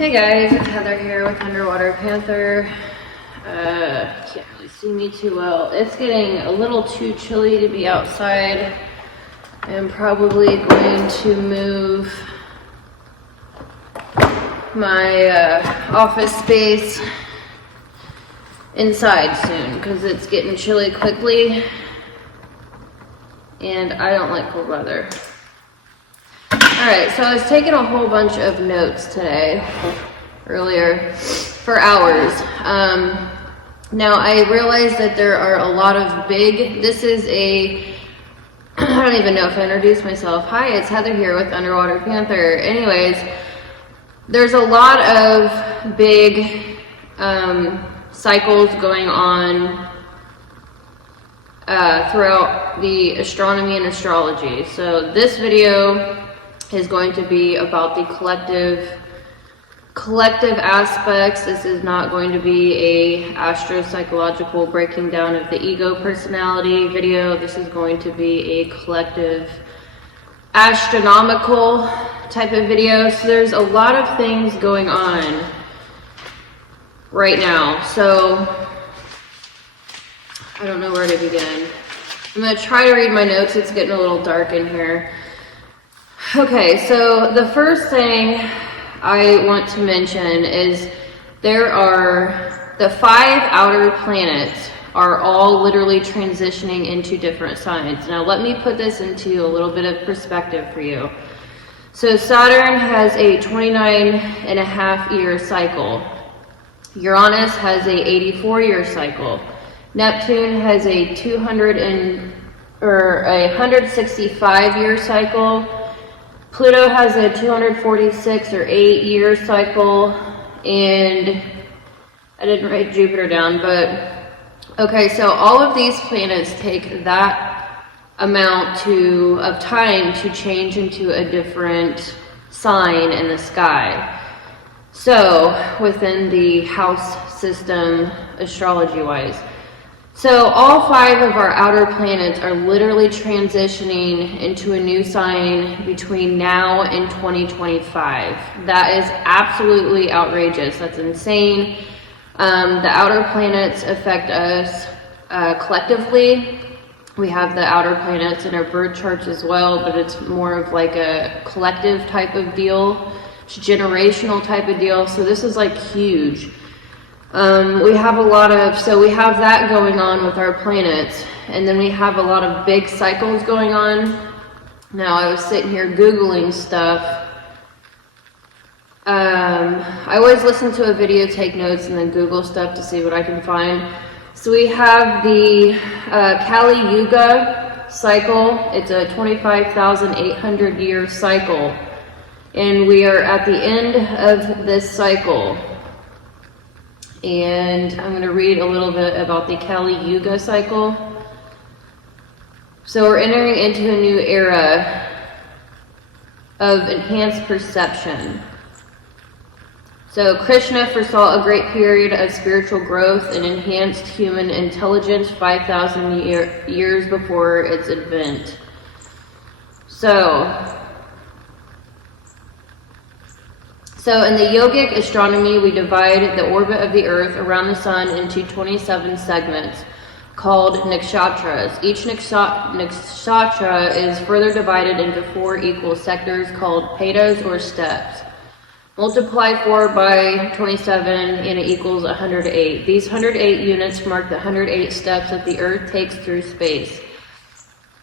Hey guys, it's Heather here with Underwater Panther. Can't really see me too well. It's getting a little too chilly to be outside. I'm probably going to move my office space inside soon because it's getting chilly quickly and I don't like cold weather. Alright, so I was taking a whole bunch of notes today, earlier, for hours. Now I realized that there are a lot of this is I don't even know if I introduced myself. Hi, it's Heather here with Underwater Panther. Anyways, there's a lot of big cycles going on throughout the astronomy and astrology. So this video is going to be about the collective aspects. This is not going to be a astropsychological breaking down of the ego personality video. This is going to be a collective astronomical type of video. So there's a lot of things going on right now. So I don't know where to begin. I'm going to try to read my notes. It's getting a little dark in here. Okay, so the first thing I want to mention is there are the 5 outer planets are all literally transitioning into different signs. Now let me put this into a little bit of perspective for you. So Saturn has a 29.5-year cycle. Uranus has a 84-year cycle. Neptune has a 165-year cycle. Pluto has a 246 or 8-year cycle, and I didn't write Jupiter down, but okay, so all of these planets take that amount of time to change into a different sign in the sky. So within the house system, astrology-wise. So all 5 of our outer planets are literally transitioning into a new sign between now and 2025. That is absolutely outrageous. That's insane. The outer planets affect us collectively. We have the outer planets in our birth charts as well, but it's more of like a collective type of deal. It's a generational type of deal. So this is like huge. We have we have that going on with our planets, and then we have a lot of big cycles going on. Now I was sitting here Googling stuff. I always listen to a video, take notes, and then Google stuff to see what I can find. So we have the Kali Yuga cycle. It's a 25,800 year cycle, and we are at the end of this cycle. And I'm going to read a little bit about the Kali Yuga cycle. So we're entering into a new era of enhanced perception. So Krishna foresaw a great period of spiritual growth and enhanced human intelligence 5,000 years before its advent. So in the yogic astronomy, we divide the orbit of the Earth around the Sun into 27 segments called nakshatras. Each nakshatra is further divided into 4 equal sectors called pedas or steps. Multiply 4 by 27 and it equals 108. These 108 units mark the 108 steps that the Earth takes through space.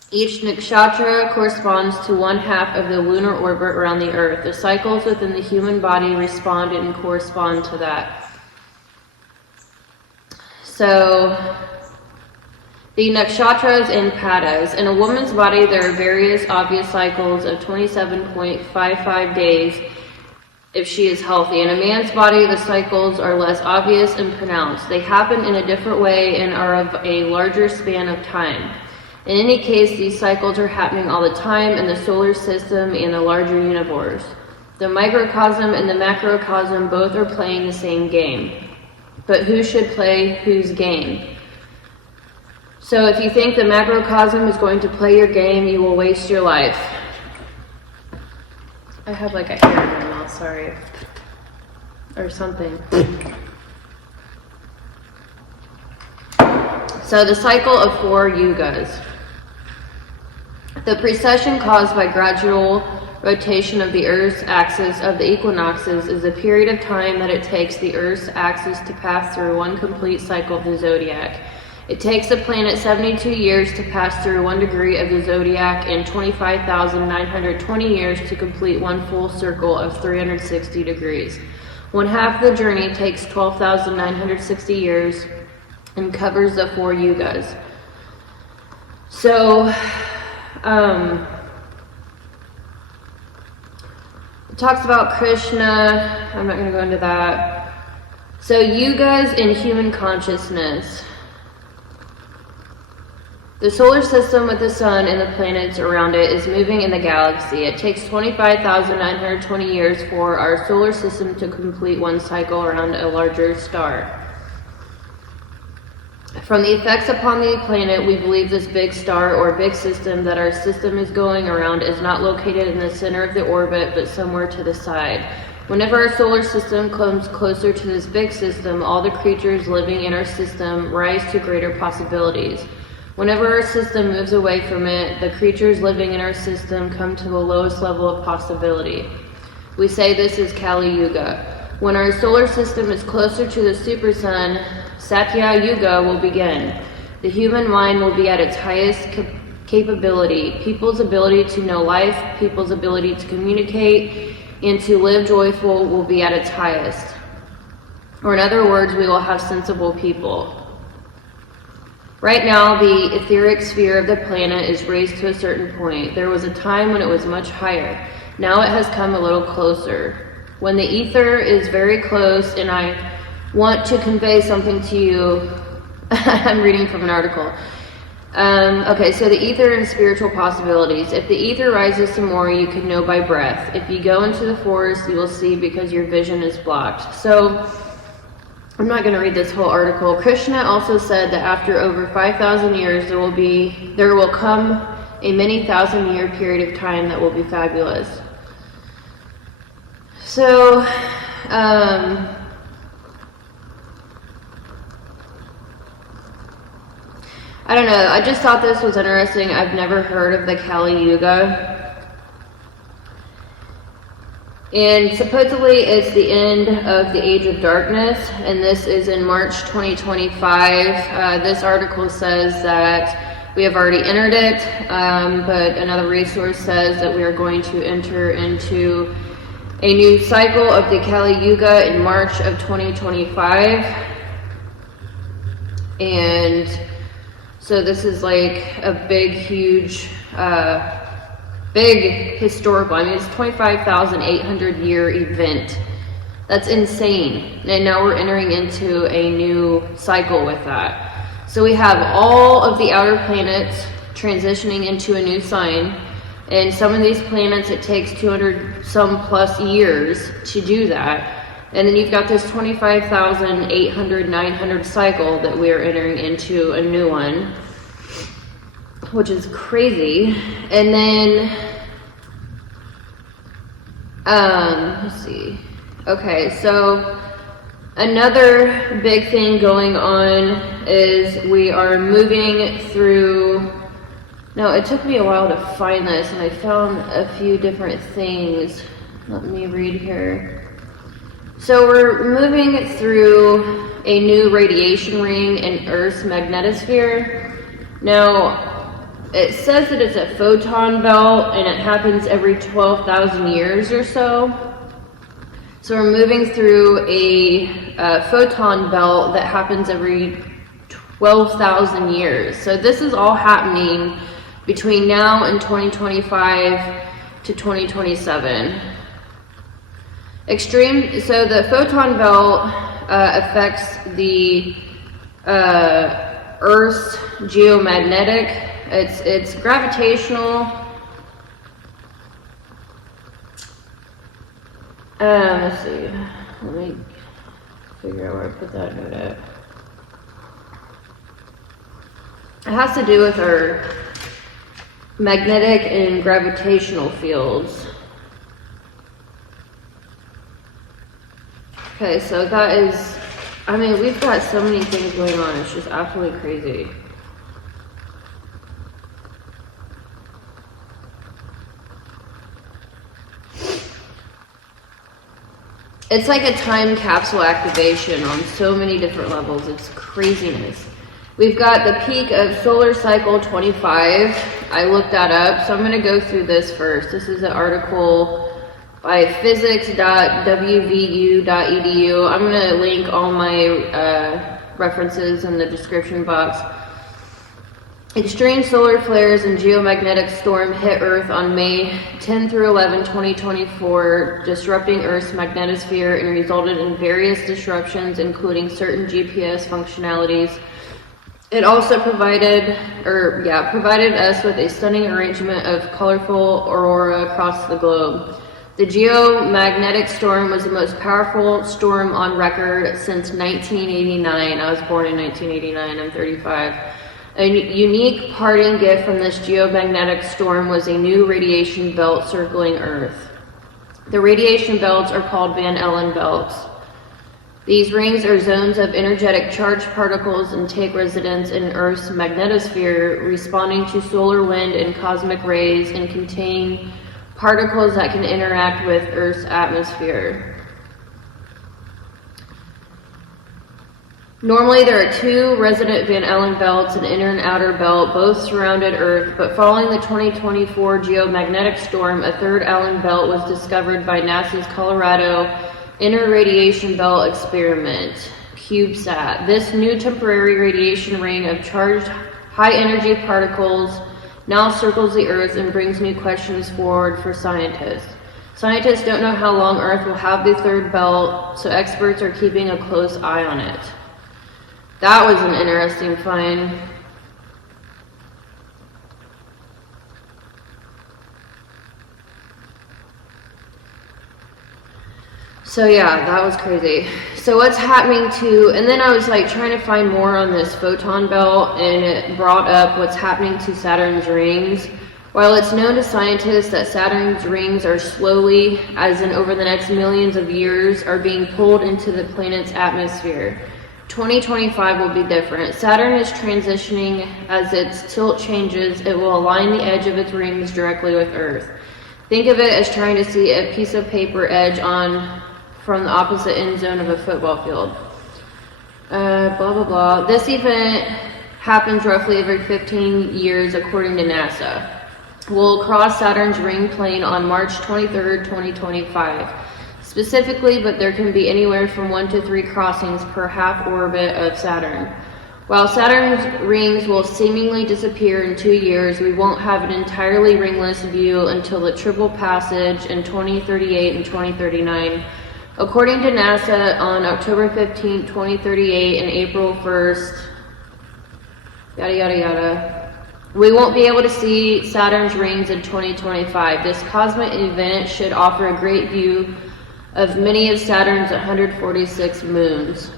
Each nakshatra corresponds to 1/2 of the lunar orbit around the Earth. The cycles within the human body respond and correspond to that. So, the nakshatras and padas. In a woman's body, there are various obvious cycles of 27.55 days if she is healthy. In a man's body, the cycles are less obvious and pronounced. They happen in a different way and are of a larger span of time. In any case, these cycles are happening all the time in the solar system and the larger universe. The microcosm and the macrocosm both are playing the same game. But who should play whose game? So if you think the macrocosm is going to play your game, you will waste your life. I have like a hair in my mouth, sorry. or something. So the cycle of 4 yugas. The precession caused by gradual rotation of the Earth's axis of the equinoxes is a period of time that it takes the Earth's axis to pass through one complete cycle of the zodiac. It takes the planet 72 years to pass through 1 degree of the zodiac and 25,920 years to complete one full circle of 360 degrees. One half of the journey takes 12,960 years and covers the 4 yugas. So, it talks about Krishna. I'm not going to go into that. So, yugas in human consciousness. The solar system with the sun and the planets around it is moving in the galaxy. It takes 25,920 years for our solar system to complete one cycle around a larger star. From the effects upon the planet, we believe this big star or big system that our system is going around is not located in the center of the orbit, but somewhere to the side. Whenever our solar system comes closer to this big system, all the creatures living in our system rise to greater possibilities. Whenever our system moves away from it, the creatures living in our system come to the lowest level of possibility. We say this is Kali Yuga. When our solar system is closer to the supersun, Satya Yuga will begin. The human mind will be at its highest capability. People's ability to know life, people's ability to communicate, and to live joyful will be at its highest. Or in other words, we will have sensible people. Right now, the etheric sphere of the planet is raised to a certain point. There was a time when it was much higher. Now it has come a little closer. When the ether is very close, and I want to convey something to you, I'm reading from an article. Okay, so the ether and spiritual possibilities. If the ether rises some more, you can know by breath. If you go into the forest, you will see because your vision is blocked. So, I'm not going to read this whole article. Krishna also said that after over 5,000 years, there will come a many thousand-year period of time that will be fabulous. So, I don't know. I just thought this was interesting. I've never heard of the Kali Yuga. And supposedly it's the end of the Age of Darkness, and this is in March 2025. This article says that we have already entered it, but another resource says that we are going to enter into a new cycle of the Kali Yuga in March of 2025. And so this is like a big, huge, big historical. I mean, it's 25,800 year event. That's insane. And now we're entering into a new cycle with that. So we have all of the outer planets transitioning into a new sign. And some of these planets, it takes 200 some plus years to do that. And then you've got this 25,800, 900 cycle that we're entering into a new one, which is crazy. And then, let's see. Okay, so another big thing going on is we are moving through. Now, it took me a while to find this, and I found a few different things. Let me read here. So we're moving through a new radiation ring in Earth's magnetosphere. Now, it says that it's a photon belt, and it happens every 12,000 years or so. So we're moving through a photon belt that happens every 12,000 years. So this is all happening between now and 2025 to 2027. So the photon belt affects the Earth's geomagnetic. It's gravitational. Let's see. Let me figure out where I put that note at. It has to do with our magnetic and gravitational fields. Okay, so that is, I mean, we've got so many things going on. It's just absolutely crazy. It's like a time capsule activation on so many different levels. It's craziness. We've got the peak of solar cycle 25. I looked that up, so I'm going to go through this first. This is an article by physics.wvu.edu. I'm going to link all my references in the description box. Extreme solar flares and geomagnetic storm hit Earth on May 10 through 11, 2024, disrupting Earth's magnetosphere and resulted in various disruptions, including certain GPS functionalities. It also provided us with a stunning arrangement of colorful aurora across the globe. The geomagnetic storm was the most powerful storm on record since 1989. I was born in 1989. I'm 35. A unique parting gift from this geomagnetic storm was a new radiation belt circling Earth. The radiation belts are called Van Allen belts. These rings are zones of energetic charged particles and take residence in Earth's magnetosphere, responding to solar wind and cosmic rays, and contain particles that can interact with Earth's atmosphere. Normally there are two resident Van Allen belts, an inner and outer belt, both surrounded Earth, but following the 2024 geomagnetic storm, a third Allen belt was discovered by NASA's Colorado Inner Radiation Belt Experiment, CubeSat. This new temporary radiation ring of charged high-energy particles now circles the Earth and brings new questions forward for scientists. Scientists don't know how long Earth will have the third belt, so experts are keeping a close eye on it. That was an interesting find. So yeah, that was crazy. So what's happening to, and then I was like trying to find more on this photon belt, and it brought up what's happening to Saturn's rings. While it's known to scientists that Saturn's rings are slowly, as in over the next millions of years, are being pulled into the planet's atmosphere, 2025 will be different. Saturn is transitioning. As its tilt changes, it will align the edge of its rings directly with Earth. Think of it as trying to see a piece of paper edge on from the opposite end zone of a football field. Blah, blah, blah. This event happens roughly every 15 years according to NASA. We'll cross Saturn's ring plane on March 23rd, 2025. Specifically, but there can be anywhere from 1 to 3 crossings per half orbit of Saturn. While Saturn's rings will seemingly disappear in 2 years, we won't have an entirely ringless view until the triple passage in 2038 and 2039. According to NASA, on October 15, 2038 and April 1st, yada yada yada, we won't be able to see Saturn's rings in 2025. This cosmic event should offer a great view of many of Saturn's 146 moons.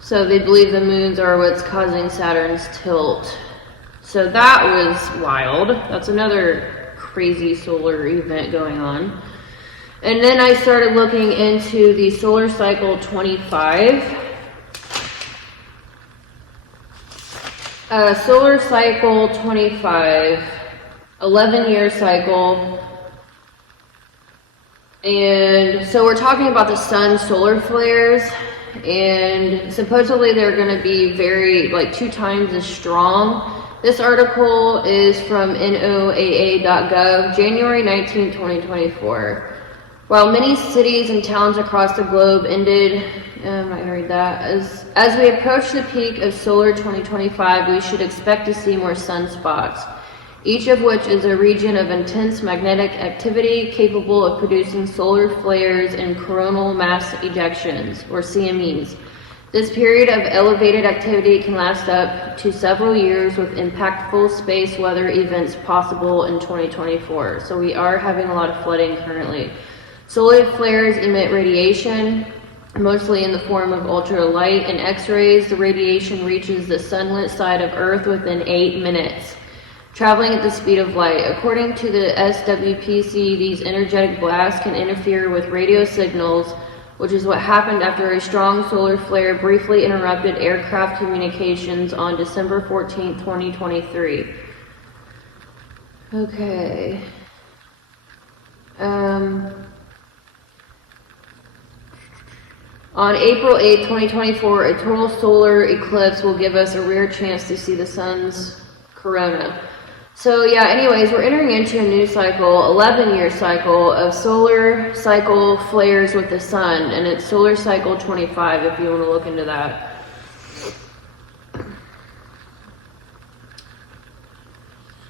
So they believe the moons are what's causing Saturn's tilt. So that was wild. That's another crazy solar event going on. And then I started looking into the solar cycle 25. Solar cycle 25, 11-year cycle. And so we're talking about the sun's solar flares, and supposedly they're going to be very, like 2 times as strong. This article is from NOAA.gov, January 19, 2024. While many cities and towns across the globe ended, I might read that, as we approach the peak of solar 2025, we should expect to see more sunspots, each of which is a region of intense magnetic activity capable of producing solar flares and coronal mass ejections, or CMEs. This period of elevated activity can last up to several years, with impactful space weather events possible in 2024. So we are having a lot of flooding currently. Solar flares emit radiation, mostly in the form of ultralight and X-rays. The radiation reaches the sunlit side of Earth within 8 minutes. traveling at the speed of light. According to the SWPC, these energetic blasts can interfere with radio signals, which is what happened after a strong solar flare briefly interrupted aircraft communications on December 14, 2023. Okay. On April 8, 2024, a total solar eclipse will give us a rare chance to see the sun's corona. So yeah, anyways, we're entering into a new cycle, 11-year cycle of solar cycle flares with the sun, and it's solar cycle 25 if you want to look into that.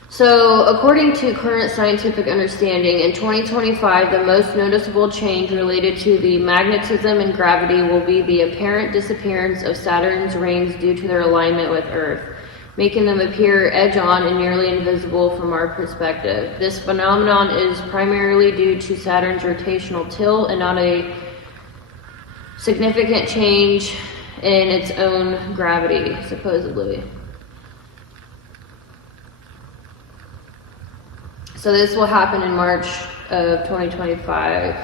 So, according to current scientific understanding, in 2025, the most noticeable change related to the magnetism and gravity will be the apparent disappearance of Saturn's rings due to their alignment with Earth, making them appear edge-on and nearly invisible from our perspective. This phenomenon is primarily due to Saturn's rotational tilt and not a significant change in its own gravity, supposedly. So this will happen in March of 2025.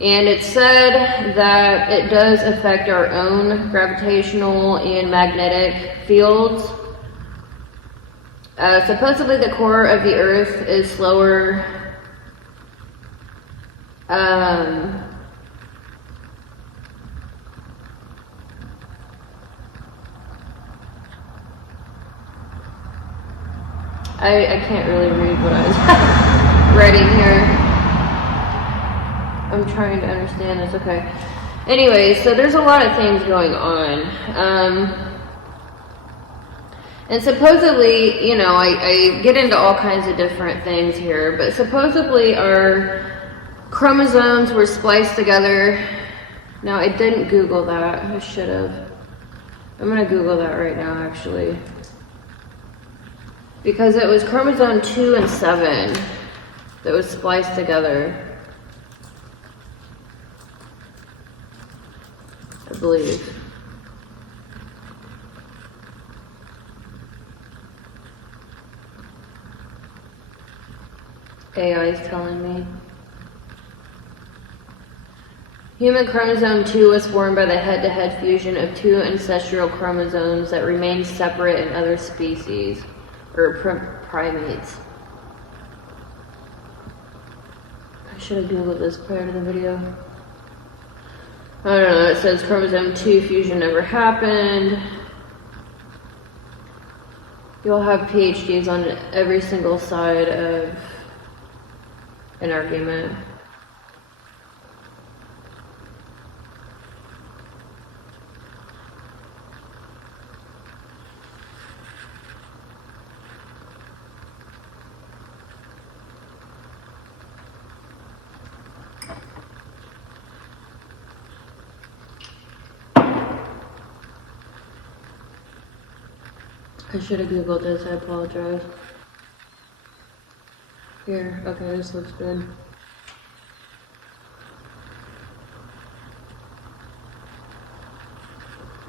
And it's said that it does affect our own gravitational and magnetic fields. Supposedly the core of the Earth is slower. I can't really read what I was writing here. I'm trying to understand this, okay. Anyways, so there's a lot of things going on. And supposedly, you know, I get into all kinds of different things here, but supposedly our chromosomes were spliced together. Now, I didn't Google that. I should have. I'm going to Google that right now, actually. Because it was chromosome 2 and 7 that was spliced together, I believe. AI is telling me. Human chromosome 2 was formed by the head-to-head fusion of two ancestral chromosomes that remained separate in other species. Or primates. I should have Googled this prior to the video. I don't know, it says chromosome 2 fusion never happened. You'll have PhDs on every single side of an argument. I should have Googled this, I apologize. Here, okay, this looks good.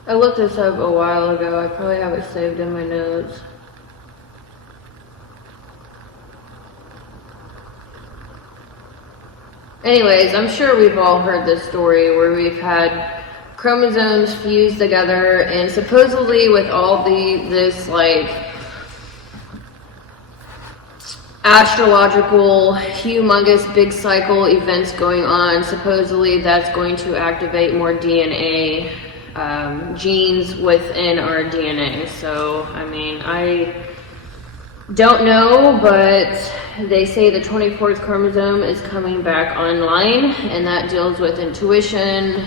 I looked this up a while ago, I probably have it saved in my notes. Anyways, I'm sure we've all heard this story where we've had chromosomes fused together, and supposedly with all this like astrological humongous big cycle events going on, supposedly that's going to activate more DNA genes within our DNA. So I mean, I don't know, but they say the 24th chromosome is coming back online, and that deals with intuition,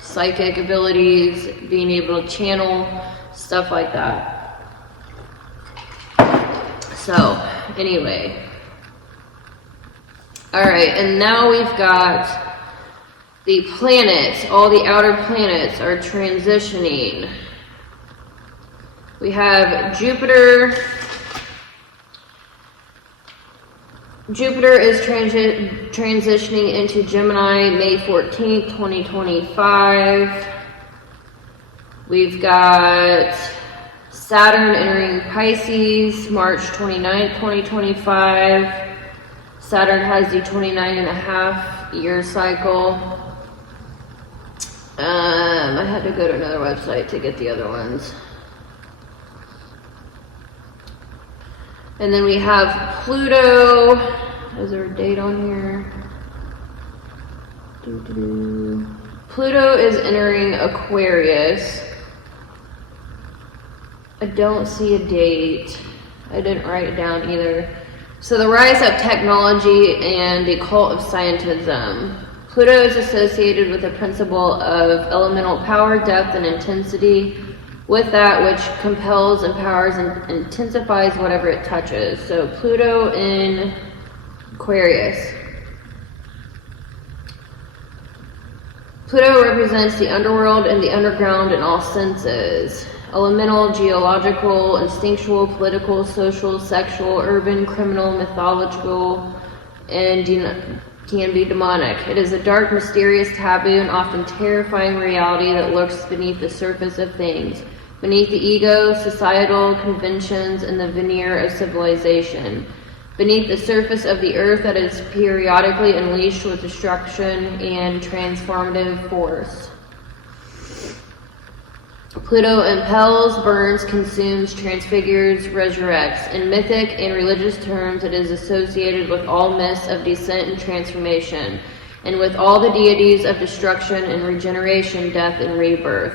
psychic abilities, being able to channel, stuff like that. So, anyway. Alright, and now we've got the planets. All the outer planets are transitioning. We have Jupiter. Jupiter is transitioning into Gemini May 14th, 2025. We've got Saturn entering Pisces, March 29th, 2025. Saturn has the 29.5-year cycle. I had to go to another website to get the other ones. And then we have Pluto. Is there a date on here? Pluto is entering Aquarius. I don't see a date. I didn't write it down either. So the rise of technology and the cult of scientism. Pluto is associated with the principle of elemental power, depth, and intensity, with that which compels, empowers, and intensifies whatever it touches. So Pluto in Aquarius. Pluto represents the underworld and the underground in all senses. Elemental, geological, instinctual, political, social, sexual, urban, criminal, mythological, and can be demonic. It is a dark, mysterious, taboo, and often terrifying reality that lurks beneath the surface of things, beneath the ego, societal conventions, and the veneer of civilization, beneath the surface of the earth that is periodically unleashed with destruction and transformative force. Pluto impels, burns, consumes, transfigures, resurrects. In mythic and religious terms, it is associated with all myths of descent and transformation, and with all the deities of destruction and regeneration, death, and rebirth.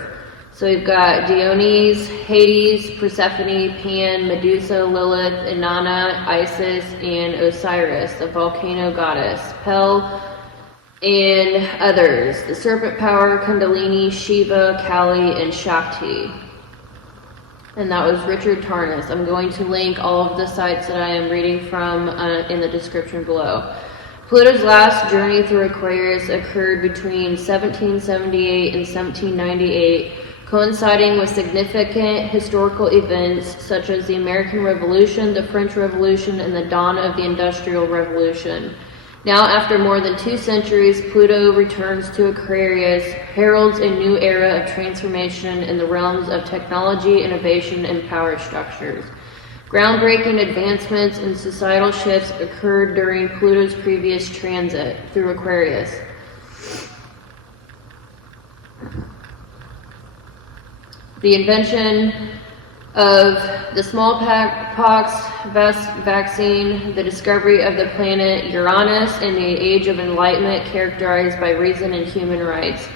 So we've got Dionys, Hades, Persephone, Pan, Medusa, Lilith, Inanna, Isis, and Osiris, the volcano goddess, Pel, and others, the serpent power, Kundalini, Shiva, Kali, and Shakti. And that was Richard Tarnas. I'm going to link all of the sites that I am reading from in the description below. Pluto's last journey through Aquarius occurred between 1778 and 1798, coinciding with significant historical events such as the American Revolution, the French Revolution, and the dawn of the Industrial Revolution. Now, after more than 2 centuries, Pluto returns to Aquarius, heralds a new era of transformation in the realms of technology, innovation, and power structures. Groundbreaking advancements and societal shifts occurred during Pluto's previous transit through Aquarius. The invention of the smallpox vaccine, the discovery of the planet Uranus, and the Age of Enlightenment characterized by reason and human rights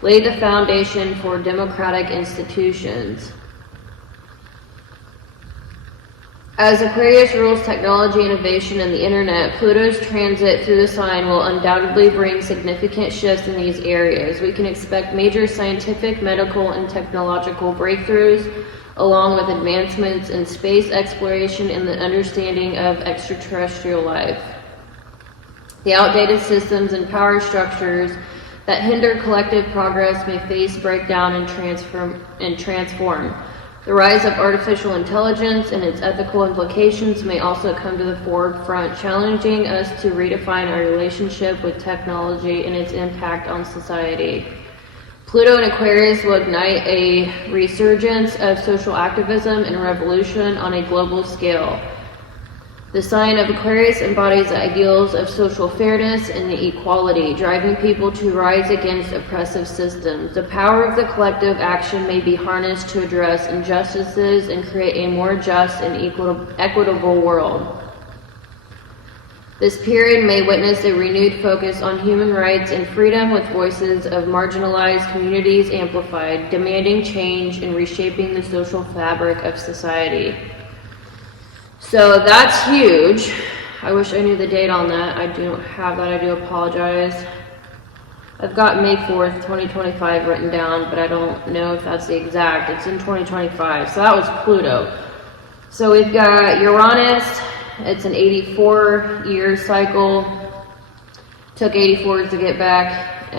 laid the foundation for democratic institutions. As Aquarius rules technology, innovation, and the internet, Pluto's transit through the sign will undoubtedly bring significant shifts in these areas. We can expect major scientific, medical, and technological breakthroughs, along with advancements in space exploration and the understanding of extraterrestrial life. The outdated systems and power structures that hinder collective progress may face breakdown and transform. The rise of artificial intelligence and its ethical implications may also come to the forefront, challenging us to redefine our relationship with technology and its impact on society. Pluto in Aquarius will ignite a resurgence of social activism and revolution on a global scale. The sign of Aquarius embodies the ideals of social fairness and equality, driving people to rise against oppressive systems. The power of the collective action may be harnessed to address injustices and create a more just and equitable world. This period may witness a renewed focus on human rights and freedom, with voices of marginalized communities amplified, demanding change and reshaping the social fabric of society. So that's huge. I wish I knew the date on that. I don't have that. I do apologize. I've got May 4th, 2025 written down, but I don't know if that's the exact. It's in 2025. So that was Pluto. So we've got Uranus. It's an 84-year cycle. Took 84 to get back.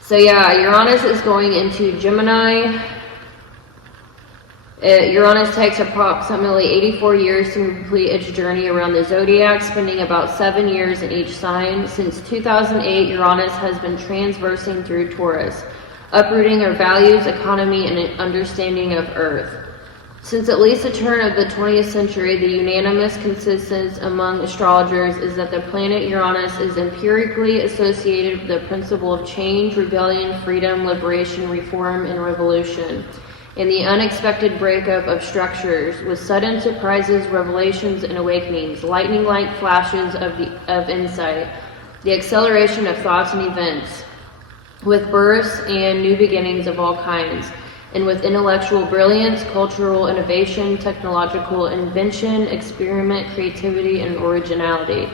So yeah, Uranus is going into Gemini. Uranus takes approximately 84 years to complete its journey around the zodiac, spending about 7 years in each sign. Since 2008, Uranus has been transversing through Taurus, uprooting our values, economy, and understanding of Earth. Since at least the turn of the 20th century, the unanimous consensus among astrologers is that the planet Uranus is empirically associated with the principle of change, rebellion, freedom, liberation, reform, and revolution, and the unexpected breakup of structures, with sudden surprises, revelations, and awakenings, lightning-like flashes of insight, the acceleration of thoughts and events, with births and new beginnings of all kinds, and with intellectual brilliance, cultural innovation, technological invention, experiment, creativity, and originality.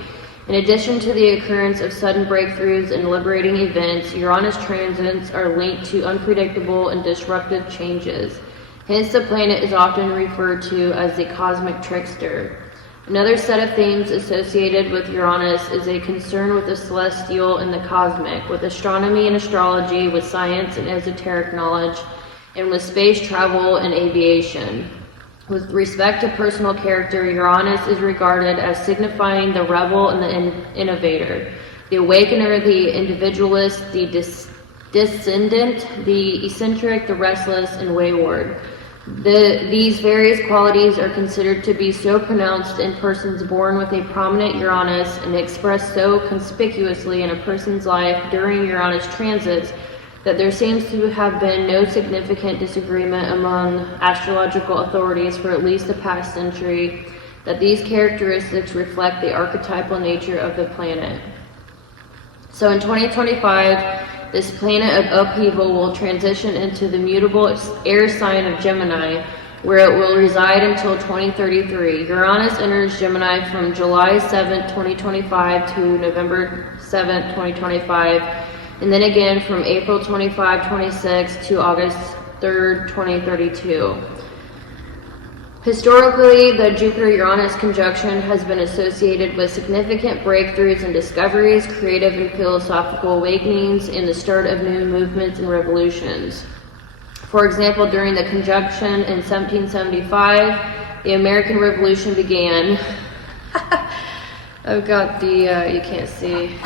In addition to the occurrence of sudden breakthroughs and liberating events, Uranus transits are linked to unpredictable and disruptive changes. Hence, the planet is often referred to as the cosmic trickster. Another set of themes associated with Uranus is a concern with the celestial and the cosmic, with astronomy and astrology, with science and esoteric knowledge, and with space travel and aviation. With respect to personal character, Uranus is regarded as signifying the rebel and the innovator, the awakener, the individualist, the descendant, the eccentric, the restless, and wayward. These various qualities are considered to be so pronounced in persons born with a prominent Uranus and expressed so conspicuously in a person's life during Uranus transits that there seems to have been no significant disagreement among astrological authorities for at least the past century that these characteristics reflect the archetypal nature of the planet. So in 2025, this planet of upheaval will transition into the mutable air sign of Gemini, where it will reside until 2033. Uranus enters Gemini from July 7, 2025 to November 7, 2025, and then again from April 25, 26 to August 3, 2032. Historically, the Jupiter-Uranus conjunction has been associated with significant breakthroughs and discoveries, creative and philosophical awakenings, and the start of new movements and revolutions. For example, during the conjunction in 1775, the American Revolution began. I've got the, you can't see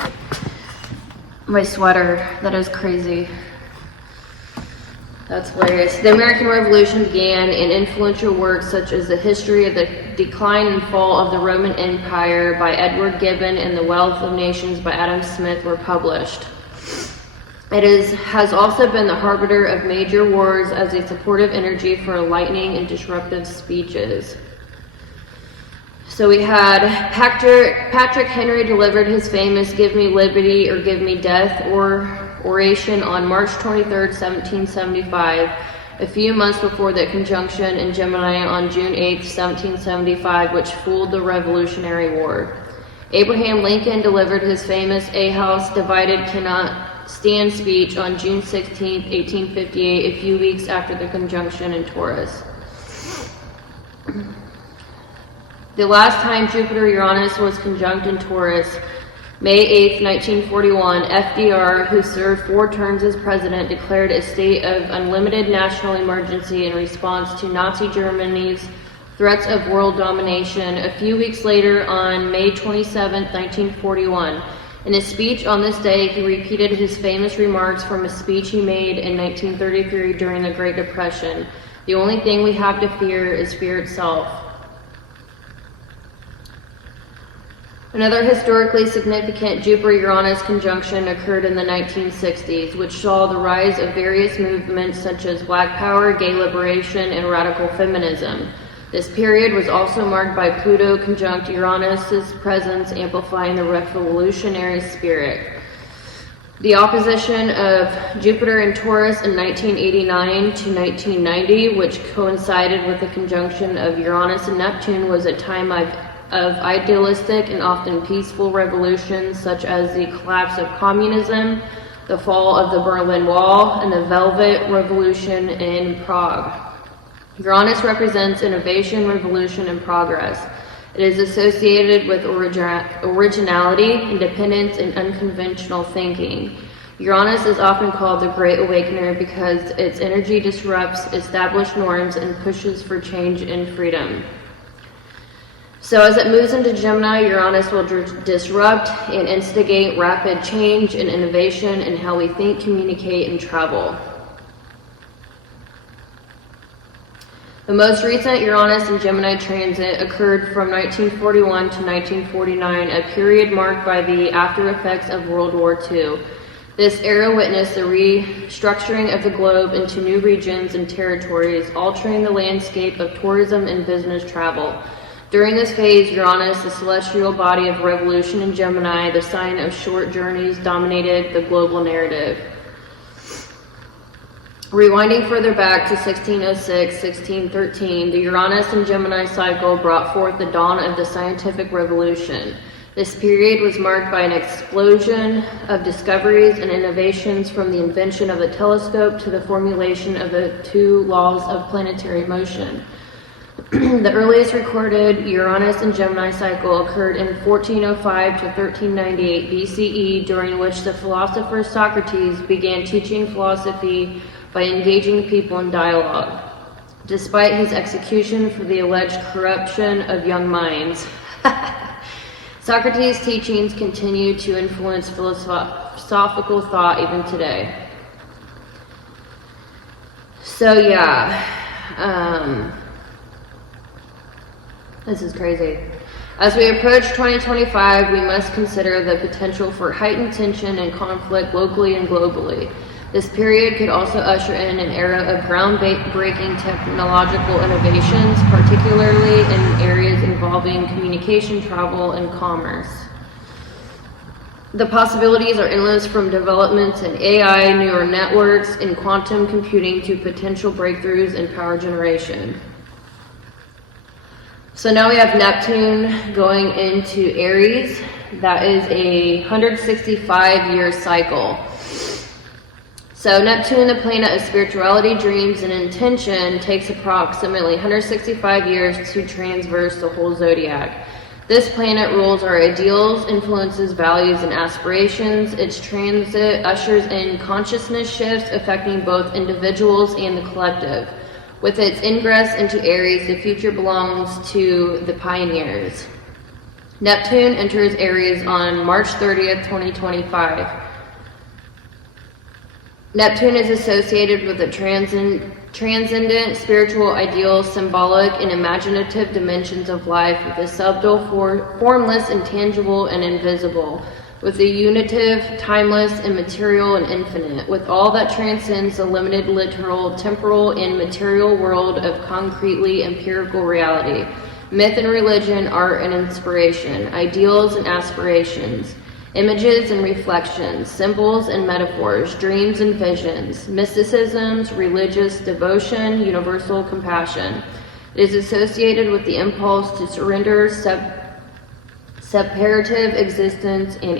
my sweater. That is crazy. That's hilarious. The American Revolution began, and influential works such as The History of the Decline and Fall of the Roman Empire by Edward Gibbon and The Wealth of Nations by Adam Smith were published. It has also been the harbinger of major wars as a supportive energy for enlightening and disruptive speeches. So we had Patrick Henry delivered his famous "Give Me Liberty or Give Me Death" oration on March 23, 1775, a few months before the conjunction in Gemini on June 8, 1775, which fueled the Revolutionary War. Abraham Lincoln delivered his famous "A House Divided Cannot Stand" speech on June 16, 1858, a few weeks after the conjunction in Taurus. The last time Jupiter-Uranus was conjunct in Taurus, May 8, 1941, FDR, who served 4 terms as president, declared a state of unlimited national emergency in response to Nazi Germany's threats of world domination. A few weeks later, on May 27, 1941, in a speech on this day, he repeated his famous remarks from a speech he made in 1933 during the Great Depression. "The only thing we have to fear is fear itself." Another historically significant Jupiter-Uranus conjunction occurred in the 1960s, which saw the rise of various movements such as Black Power, gay liberation, and radical feminism. This period was also marked by Pluto conjunct Uranus's presence, amplifying the revolutionary spirit. The opposition of Jupiter and Taurus in 1989 to 1990, which coincided with the conjunction of Uranus and Neptune, was a time of idealistic and often peaceful revolutions such as the collapse of communism, the fall of the Berlin Wall, and the Velvet Revolution in Prague. Uranus represents innovation, revolution, and progress. It is associated with originality, independence, and unconventional thinking. Uranus is often called the Great Awakener because its energy disrupts established norms and pushes for change and freedom. So as it moves into Gemini, Uranus will disrupt and instigate rapid change and innovation in how we think, communicate, and travel. The most recent Uranus and Gemini transit occurred from 1941 to 1949, a period marked by the after effects of World War II. This era witnessed the restructuring of the globe into new regions and territories, altering the landscape of tourism and business travel. During this phase, Uranus, the celestial body of revolution in Gemini, the sign of short journeys, dominated the global narrative. Rewinding further back to 1606, 1613, the Uranus and Gemini cycle brought forth the dawn of the scientific revolution. This period was marked by an explosion of discoveries and innovations, from the invention of the telescope to the formulation of the two laws of planetary motion. The earliest recorded Uranus and Gemini cycle occurred in 1405 to 1398 BCE, during which the philosopher Socrates began teaching philosophy by engaging people in dialogue, despite his execution for the alleged corruption of young minds. Socrates' teachings continue to influence philosophical thought even today. So yeah, this is crazy. As we approach 2025, we must consider the potential for heightened tension and conflict locally and globally. This period could also usher in an era of groundbreaking technological innovations, particularly in areas involving communication, travel, and commerce. The possibilities are endless, from developments in AI, neural networks, and quantum computing to potential breakthroughs in power generation. So now we have Neptune going into Aries. That is a 165-year cycle. So Neptune, the planet of spirituality, dreams, and intention, takes approximately 165 years to traverse the whole zodiac. This planet rules our ideals, influences values and aspirations. Its transit ushers in consciousness shifts affecting both individuals and the collective. With its ingress into Aries, the future belongs to the pioneers. Neptune enters Aries on March 30th, 2025. Neptune is associated with the transcendent spiritual ideals, symbolic and imaginative dimensions of life, with the subtle, formless, intangible, and invisible, with the unitive, timeless, immaterial, and infinite, with all that transcends the limited, literal, temporal, and material world of concretely empirical reality. Myth and religion, art and inspiration, ideals and aspirations, images and reflections, symbols and metaphors, dreams and visions, mysticisms, religious devotion, universal compassion. It is associated with the impulse to surrender separative existence and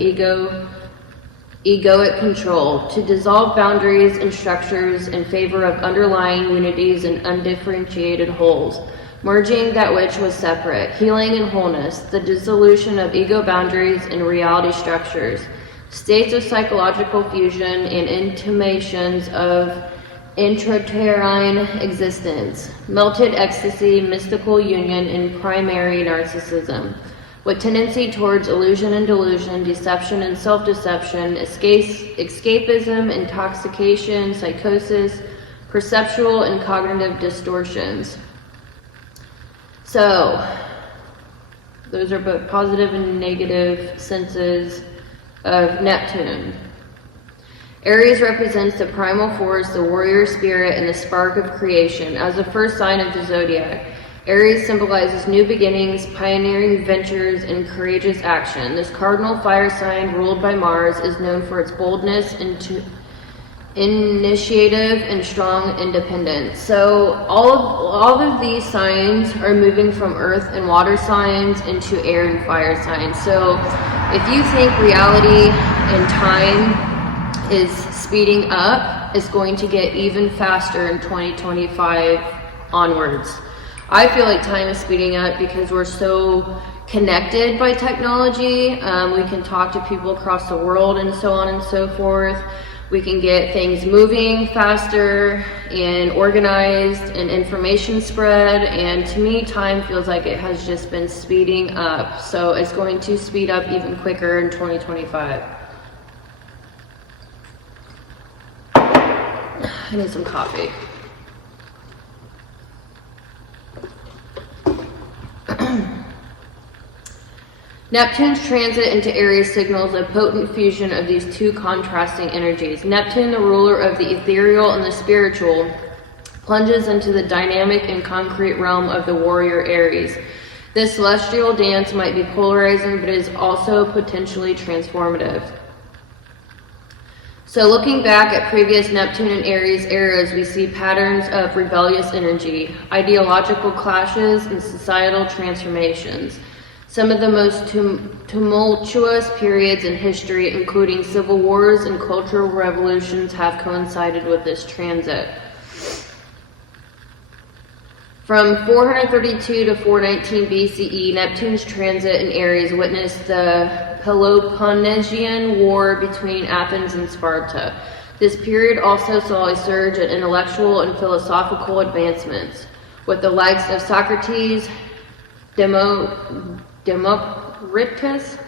egoic control, to dissolve boundaries and structures in favor of underlying unities and undifferentiated wholes, merging that which was separate, healing and wholeness, the dissolution of ego boundaries and reality structures, states of psychological fusion and intimations of intraterrine existence, melted ecstasy, mystical union, and primary narcissism, with tendency towards illusion and delusion, deception and self-deception, escapism, intoxication, psychosis, perceptual and cognitive distortions. So, those are both positive and negative senses of Neptune. Aries represents the primal force, the warrior spirit, and the spark of creation. As the first sign of the zodiac, Aries symbolizes new beginnings, pioneering ventures, and courageous action. This cardinal fire sign, ruled by Mars, is known for its boldness, initiative, and strong independence. So all of these signs are moving from earth and water signs into air and fire signs. So if you think reality and time is speeding up, it's going to get even faster in 2025 onwards. I feel like time is speeding up because we're so connected by technology. We can talk to people across the world and so on and so forth. We can get things moving faster and organized and information spread. And to me, time feels like it has just been speeding up. So it's going to speed up even quicker in 2025. I need some coffee. Neptune's transit into Aries signals a potent fusion of these two contrasting energies. Neptune, the ruler of the ethereal and the spiritual, plunges into the dynamic and concrete realm of the warrior Aries. This celestial dance might be polarizing, but is also potentially transformative. So looking back at previous Neptune and Aries eras, we see patterns of rebellious energy, ideological clashes, and societal transformations. Some of the most tumultuous periods in history, including civil wars and cultural revolutions, have coincided with this transit. From 432 to 419 BCE, Neptune's transit in Aries witnessed the Peloponnesian War between Athens and Sparta. This period also saw a surge in intellectual and philosophical advancements, with the likes of Socrates, Democritus,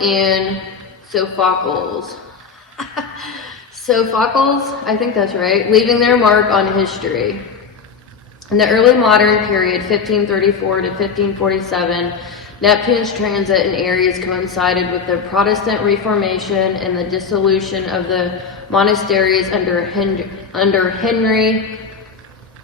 and Sophocles. Sophocles, I think that's right, leaving their mark on history. In the early modern period, 1534 to 1547, Neptune's transit in Aries coincided with the Protestant Reformation and the dissolution of the monasteries under Henry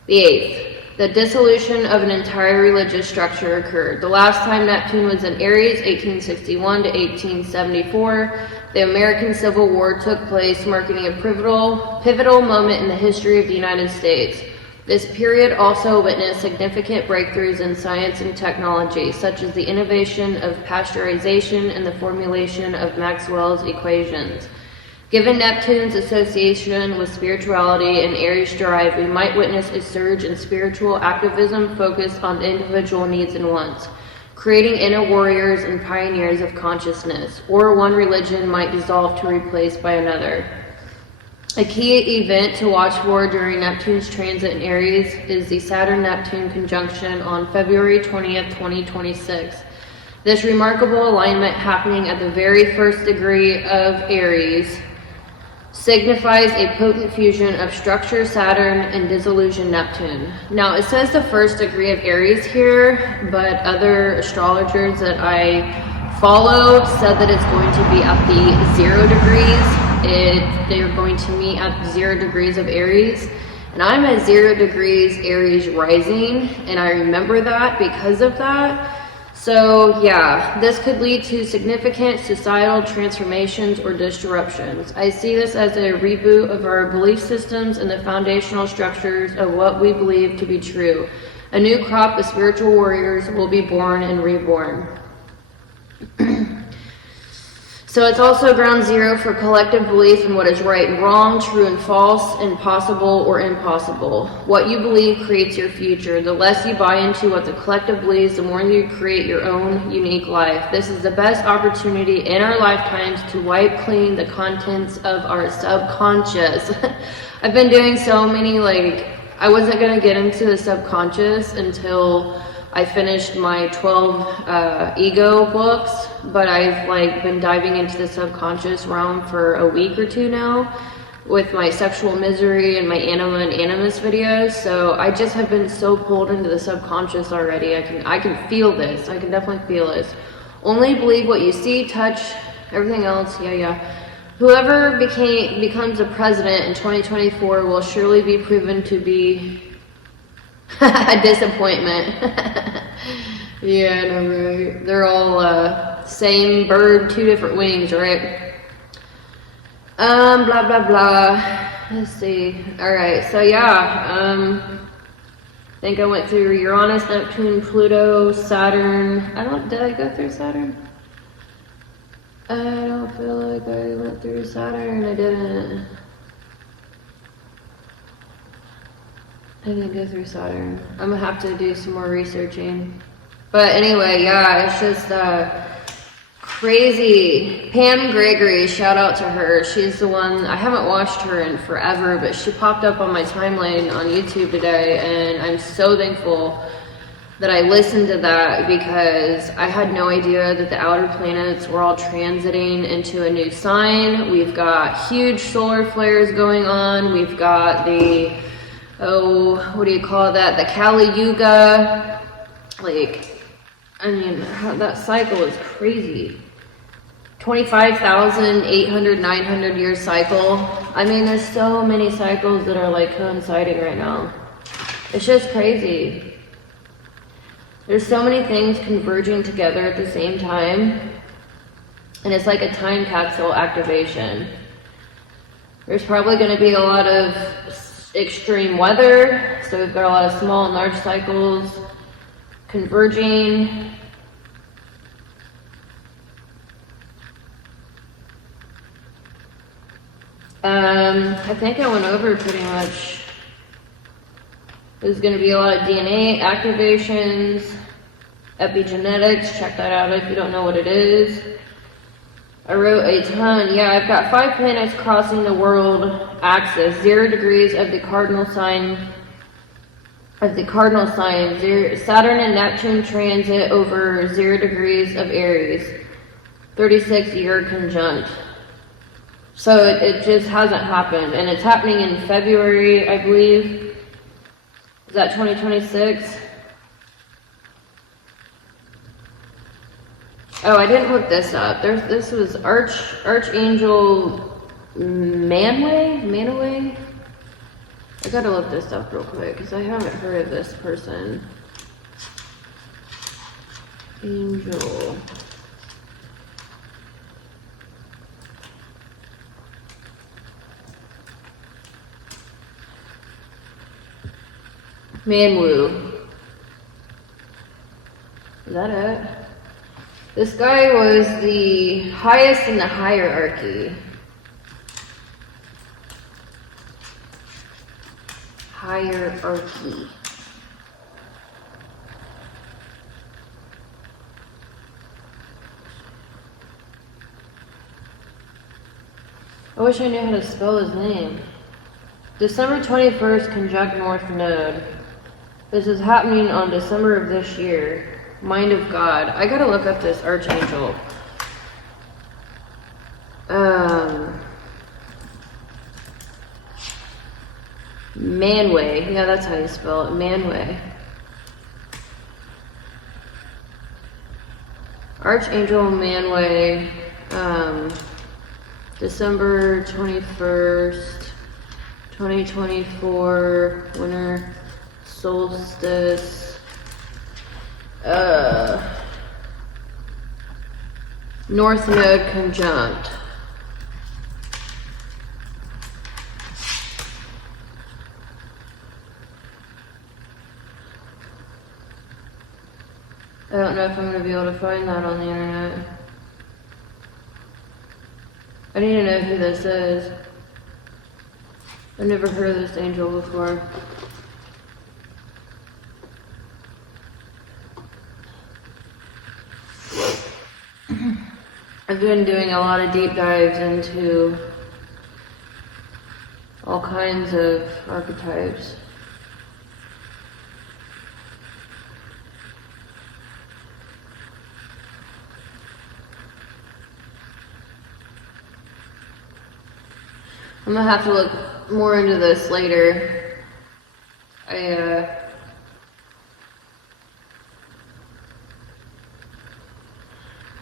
VIII. The dissolution of an entire religious structure occurred. The last time Neptune was in Aries, 1861 to 1874, the American Civil War took place, marking a pivotal moment in the history of the United States. This period also witnessed significant breakthroughs in science and technology, such as the innovation of pasteurization and the formulation of Maxwell's equations. Given Neptune's association with spirituality and Aries drive, we might witness a surge in spiritual activism focused on individual needs and wants, creating inner warriors and pioneers of consciousness, or one religion might dissolve to replace by another. A key event to watch for during Neptune's transit in Aries is the Saturn-Neptune conjunction on February 20th, 2026. This remarkable alignment happening at the very first degree of Aries signifies a potent fusion of structure Saturn and dissolution Neptune. Now it says the first degree of Aries here, but other astrologers that I follow said that it's going to be at the 0 degrees. They're going to meet at 0 degrees of Aries, and I'm at 0 degrees Aries rising, and I remember that because of that. So yeah, this could lead to significant societal transformations or disruptions. I see this as a reboot of our belief systems and the foundational structures of what we believe to be true. A new crop of spiritual warriors will be born and reborn. So it's also ground zero for collective belief in what is right and wrong, true and false, impossible or impossible. What you believe creates your future. The less you buy into what the collective believes, the more you create your own unique life. This is the best opportunity in our lifetimes to wipe clean the contents of our subconscious. I've been doing so many, I wasn't going to get into the subconscious until I finished my 12 ego books, but I've been diving into the subconscious realm for a week or two now with my sexual misery and my anima and animus videos. So I just have been so pulled into the subconscious already. I can feel this. I can definitely feel this. Only believe what you see, touch, everything else. Yeah. Whoever becomes a president in 2024 will surely be proven to be a disappointment. Yeah, I know, right? They're all same bird, two different wings, right? Blah blah blah. Let's see. All right, so yeah, I think I went through Uranus, Neptune, Pluto, Saturn. Did I go through Saturn? I don't feel like I went through Saturn. I didn't go through Saturn. I'm gonna have to do some more researching. But anyway, yeah, it's just crazy. Pam Gregory, shout out to her. She's the one, I haven't watched her in forever, but she popped up on my timeline on YouTube today, and I'm so thankful that I listened to that, because I had no idea that the outer planets were all transiting into a new sign. We've got huge solar flares going on. We've got the, what do you call that? The Kali Yuga. I mean, that cycle is crazy. 25,800, 900 year cycle. I mean, there's so many cycles that are like coinciding right now. It's just crazy. There's so many things converging together at the same time. And it's like a time capsule activation. There's probably going to be a lot of extreme weather. So we've got a lot of small and large cycles converging. I think I went over pretty much. There's going to be a lot of DNA activations, epigenetics. Check that out if you don't know what it is. I wrote a ton. Yeah, I've got 5 planets crossing the world axis, 0 degrees of the cardinal sign. Saturn and Neptune transit over 0 degrees of Aries, 36-year conjunct. So it just hasn't happened, and it's happening in February, I believe. Is that 2026? Oh, I didn't look this up. This was Archangel Manwe? I gotta look this up real quick, because I haven't heard of this person. Angel Manwe. Is that it? This guy was the highest in the hierarchy. Hierarchy. I wish I knew how to spell his name. December 21st, conjunct North Node. This is happening on December of this year. Mind of God. I gotta look up this Archangel. Manwe. Yeah, that's how you spell it. Manwe. Archangel Manwe. December 21st, 2024. Winter solstice. North Node conjunct. I don't know if I'm going to be able to find that on the internet. I need to know who this is. I've never heard of this angel before. I've been doing a lot of deep dives into all kinds of archetypes. I'm gonna have to look more into this later. I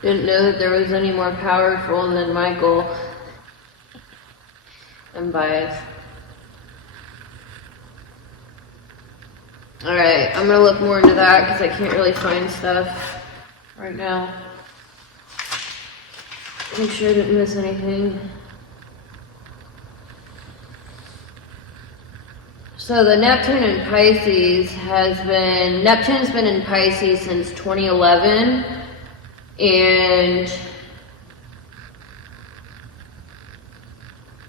didn't know that there was any more powerful than Michael. I'm biased. Alright, I'm gonna look more into that because I can't really find stuff right now. Make sure I didn't miss anything. So the Neptune in Pisces Neptune's been in Pisces since 2011. And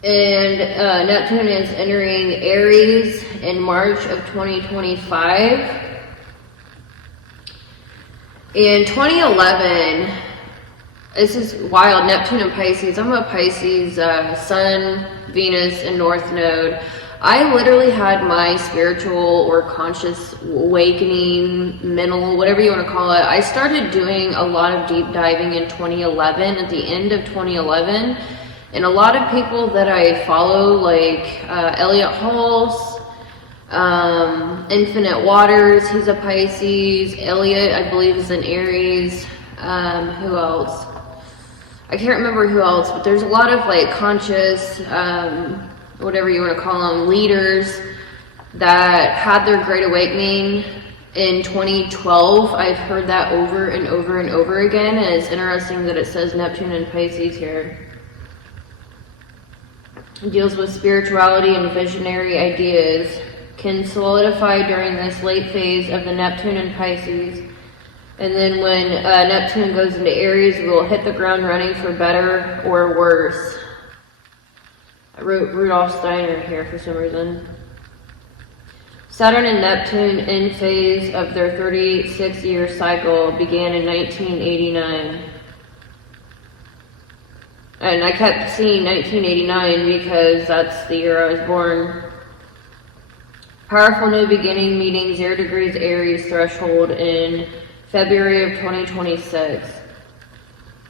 Neptune is entering Aries in March of 2025. In 2011, this is wild, Neptune and Pisces. I'm a Pisces, Sun, Venus, and North Node. I literally had my spiritual or conscious awakening, mental, whatever you want to call it. I started doing a lot of deep diving in 2011, at the end of 2011. And a lot of people that I follow, like Elliot Hulse, Infinite Waters, he's a Pisces. Elliot, I believe, is an Aries. Who else? I can't remember who else, but there's a lot of like conscious, whatever you want to call them, leaders that had their Great Awakening in 2012. I've heard that over and over and over again, and it's interesting that it says Neptune and Pisces here. It deals with spirituality and visionary ideas. Can solidify during this late phase of the Neptune and Pisces. And then when Neptune goes into Aries, we will hit the ground running for better or worse. I wrote Rudolf Steiner here for some reason. Saturn and Neptune in phase of their 36-year cycle began in 1989. And I kept seeing 1989 because that's the year I was born. Powerful new beginning meeting 0 degrees Aries threshold in February of 2026.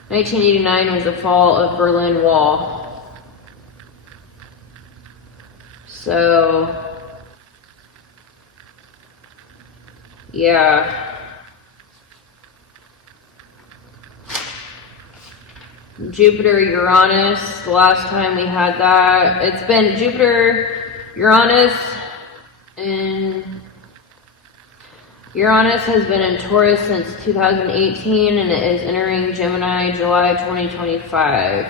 1989 was the fall of Berlin Wall. So, yeah. Jupiter, Uranus, the last time we had that. It's been Jupiter, Uranus, and Uranus has been in Taurus since 2018, and it is entering Gemini July 2025.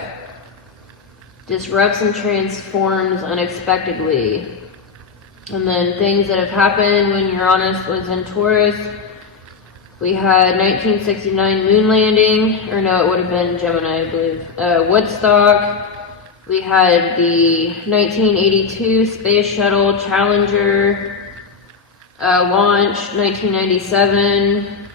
Disrupts and transforms unexpectedly. And then things that have happened when Uranus was in Taurus. We had 1969 moon landing, or no, it would have been Gemini, I believe. Woodstock. We had the 1982 Space Shuttle Challenger launch, 1997.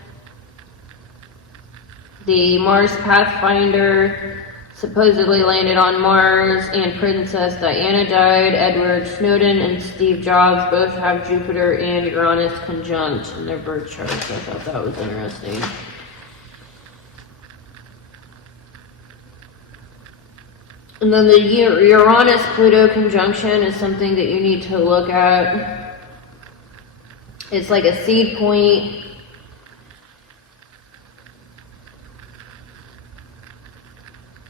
The Mars Pathfinder supposedly landed on Mars, and Princess Diana died. Edward Snowden and Steve Jobs both have Jupiter and Uranus conjunct in their birth charts. I thought that was interesting. And then the Uranus-Pluto conjunction is something that you need to look at. It's like a seed point.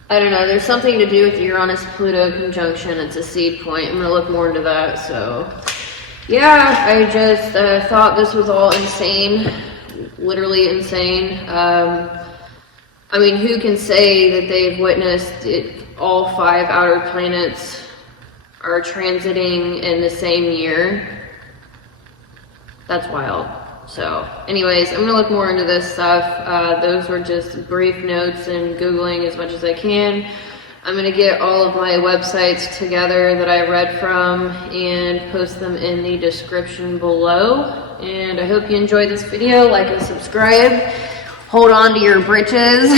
I don't know, there's something to do with the Uranus-Pluto conjunction. It's a seed point. I'm going to look more into that. So, yeah, I just thought this was all insane. Literally insane. I mean, who can say that they've witnessed it, all 5 outer planets are transiting in the same year? That's wild. So, anyways, I'm going to look more into this stuff. Those were just brief notes and Googling as much as I can. I'm going to get all of my websites together that I read from and post them in the description below. And I hope you enjoyed this video. Like and subscribe. Hold on to your britches.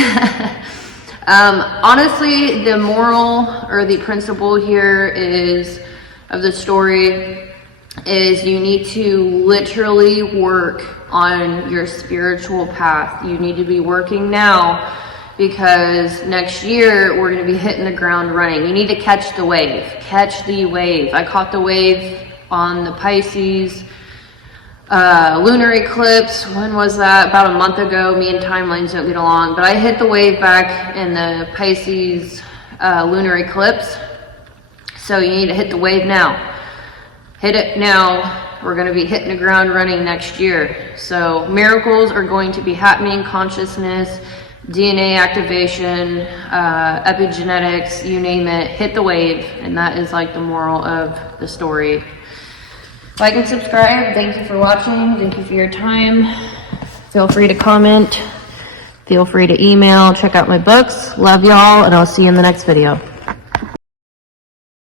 Honestly, the moral or the principle here is of the story is you need to literally work on your spiritual path. You need to be working now, because next year we're going to be hitting the ground running. You need to catch the wave. Catch the wave. I caught the wave on the Pisces lunar eclipse. When was that? About a month ago. Me and timelines don't get along, but I hit the wave back in the Pisces lunar eclipse. So you need to hit the wave now. Hit it now. We're going to be hitting the ground running next year. So miracles are going to be happening. Consciousness, DNA activation, epigenetics, you name it. Hit the wave. And that is like the moral of the story. Like and subscribe. Thank you for watching. Thank you for your time. Feel free to comment. Feel free to email. Check out my books. Love y'all, and I'll see you in the next video.